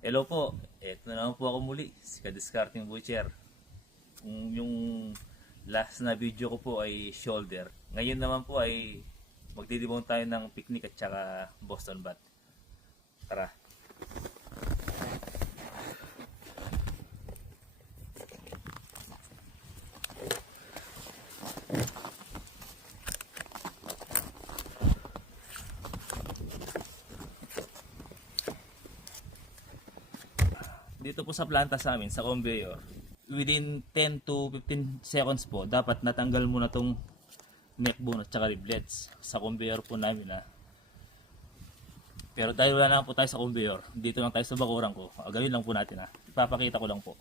Hello po, eto na naman po ako muli, si Kadiskarting Butcher. Yung last na video ko po ay shoulder. Ngayon naman po ay magdidibong tayo ng picnic at saka Boston Bat. Tara. Dito po sa planta sa amin, sa conveyor, within 10 to 15 seconds po, dapat natanggal muna tong neck bone at saka riblets sa conveyor po namin Pero dahil wala na po tayo sa conveyor, dito lang tayo sa bakuran ko. Gawin lang po natin Ipapakita ko lang po.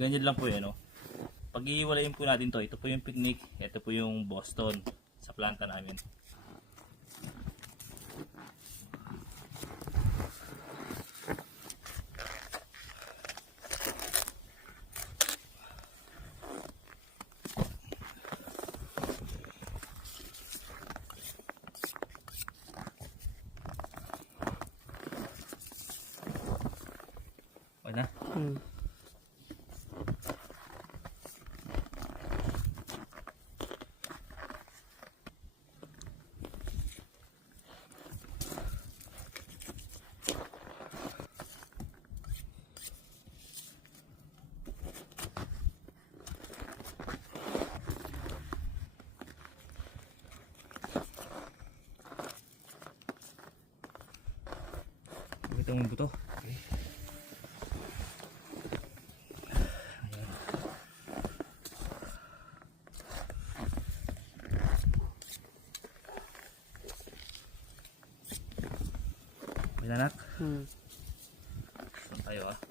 Ganyan lang po yan Pag-iiwalayin po natin to, ito po yung picnic, ito po yung Boston sa planta namin. Okay na? Ito yung buto. Okay. Ayan. Anak. Saan tayo